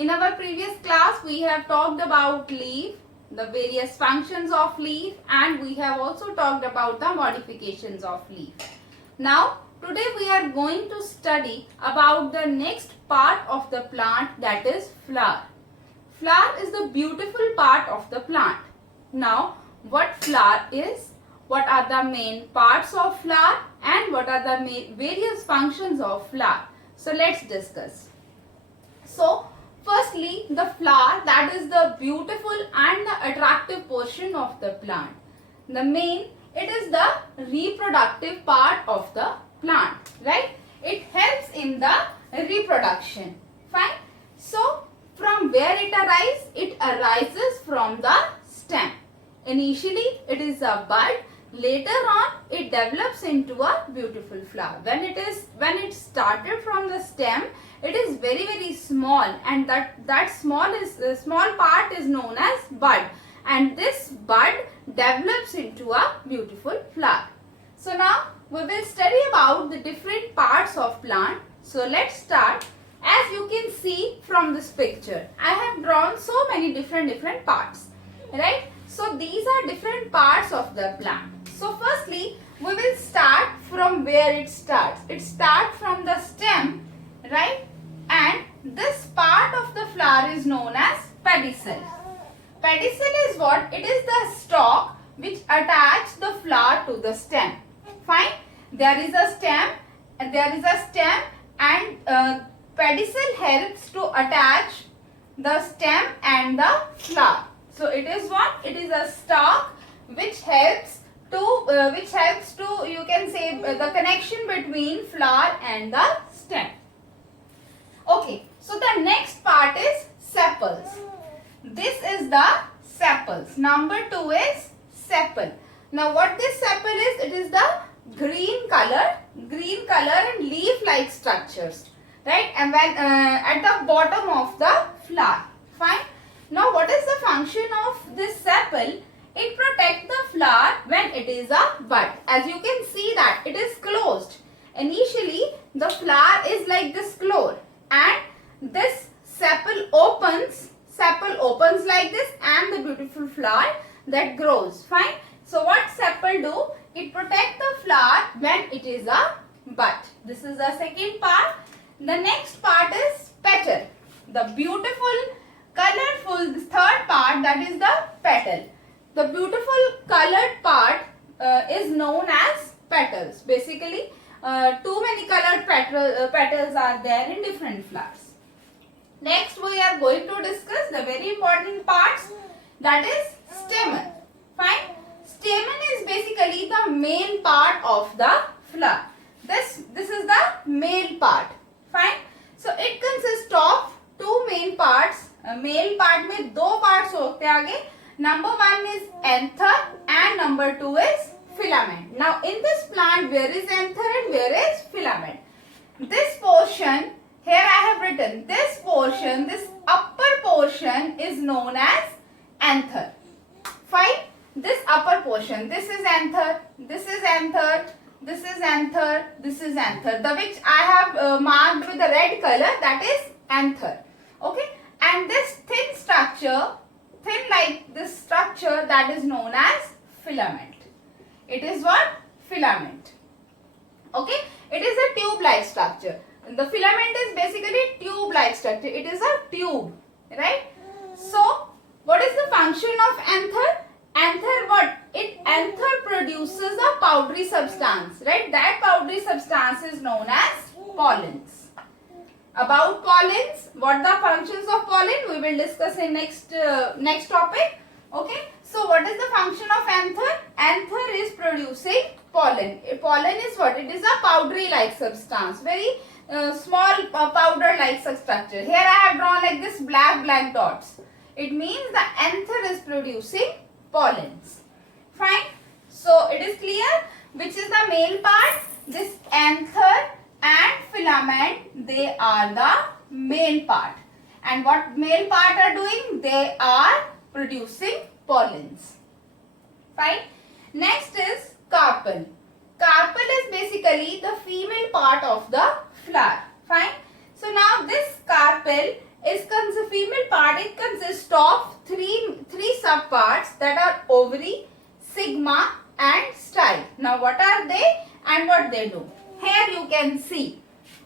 In our previous class, we have talked about leaf, the various functions of leaf, and we have also talked about the modifications of leaf. Now, today we are going to study about the next part of the plant, that is flower. Flower is the beautiful part of the plant. Now, what flower is, what are the main parts of flower, and what are the various functions of flower. So, let's discuss. So, firstly, the flower, that is the beautiful and the attractive portion of the plant. It is the reproductive part of the plant, right? It helps in the reproduction. Fine. So, from where it arises? It arises from the stem. Initially, it is a bud. Later on, it develops into a beautiful flower. When it started from the stem, it is very small, and that small part is known as bud, and this bud develops into a beautiful flower. So now we will study about the different parts of plant. So let's start. As you can see from this picture, I have drawn so many different parts, right? So these are different parts of the plant. So firstly, we will start from where it starts. It starts from the stem, right? And this part of the flower is known as pedicel. Pedicel is what? It is the stalk which attaches the flower to the stem. Fine. There is a stem and pedicel helps to attach the stem and the flower. So it is what? It is a stalk which helps to you can say the connection between flower and the stem. Okay, so the next part is sepals. This is the sepals. Number 2 is sepal. Now what this sepal is? It is the green color and leaf-like structures, right? And when at the bottom of the flower. Fine. Now what is the function of this sepal? It protects the flower when it is a bud. As you can see that it is closed. Initially, the flower is like this closed, and this sepal opens like this, and the beautiful flower that grows. Fine. So what sepal do? It protects the flower when it is a bud. This is the second part. The next part is petal. The beautiful, colorful, the third part, that is the petal. The beautiful colored part is known as petals. Basically, too many colored petals are there in different flowers. Next, we are going to discuss the very important parts, that is stamen. Fine. Stamen is basically the main part of the flower. This is the male part. Fine. So it consists of two main parts. Male part में दो parts होते हैं आगे. Number 1 is anther and number 2 is filament. Now in this plant, where is anther and where is filament? This portion, here I have written, this portion, this upper portion is known as anther. Fine. This upper portion, this is anther, this is anther, this is anther, this is anther. The which I have marked with the red color, that is anther. Okay. And this thin structure, like this structure, that is known as filament. It is what? Filament. Okay. It is a tube-like structure. The filament is basically tube-like structure. It is a tube, right? So, what is the function of anther? Anther what? Anther produces a powdery substance, right? That powdery substance is known as pollens. About pollens, what the functions of pollen we will discuss in next topic. Okay. So what is the function of anther? Anther is producing pollen. Pollen is what? It is a powdery like substance, very small powder like structure. Here I have drawn like this black dots. It means the anther is producing pollens. Fine. So it is clear which is the male part. This anther and filament, they are the main part. And what male part are doing? They are producing pollens. Fine. Next is carpel. Carpel is basically the female part of the flower. Fine. So now this carpel is female part, it consists of three subparts, that are ovary, sigma and style. Now what are they and what they do? Here you can see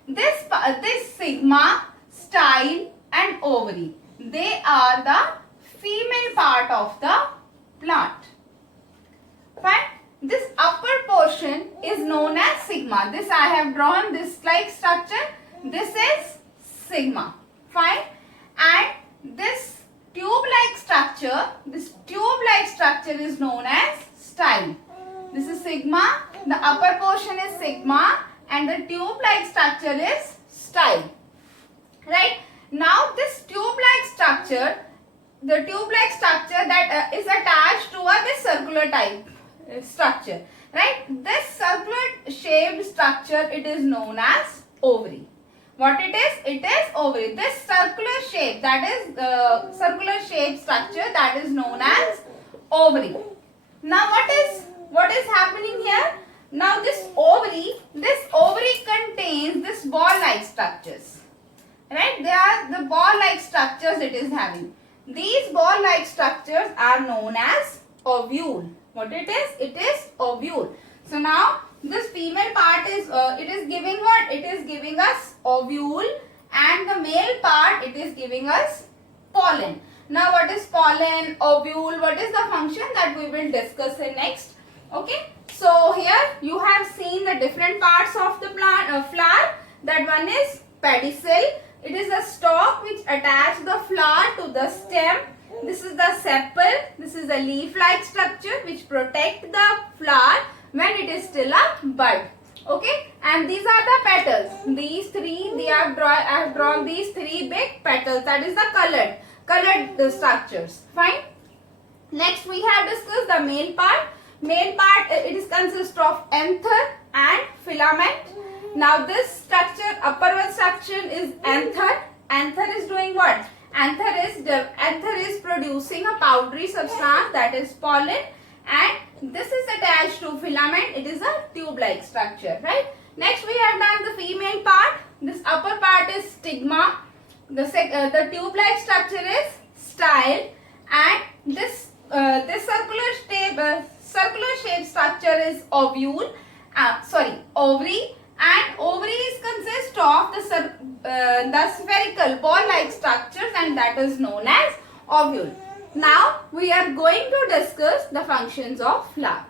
this sigma, style and ovary. They are the female part of the plant. Fine. This upper portion is known as sigma. This I have drawn this like structure. This is sigma. Fine. And this tube-like structure is known as style. This is sigma. The upper portion is sigma and the tube-like structure is style. Right. Now this tube-like structure, that is attached to this circular type structure, right? This circular shaped structure, it is known as ovary. What it is? It is ovary. This circular shape, that is circular shape structure, that is known as ovary. Now what is happening here? Now this ovary contains this ball-like structures, right? They are the ball-like structures it is having. These ball-like structures are known as ovule. What it is? It is ovule. So now this female part is it is giving what? It is giving us ovule, and the male part, it is giving us pollen. Now what is pollen, ovule? What is the function that we will discuss in next? Okay. So here you have seen the different parts of the plant flower. That one is pedicel. It is a stalk which attach the flower to the stem. This is the sepal. This is a leaf-like structure which protect the flower when it is still a bud. Okay, and these are the petals. These three, I have drawn these three big petals. That is the colored structures. Fine. Next, we have discussed the male part. Male part, it is consist of anther and filament. Now this structure, upper one structure is anther. Anther is doing what? Anther is producing a powdery substance, that is pollen, and this is attached to filament. It is a tube-like structure, right? Next, we have done the female part. This upper part is stigma. The tube-like structure is style, and this circular shape structure is ovule. Ovary. And ovaries consist of the spherical ball-like structures, and that is known as ovule. Now we are going to discuss the functions of flower.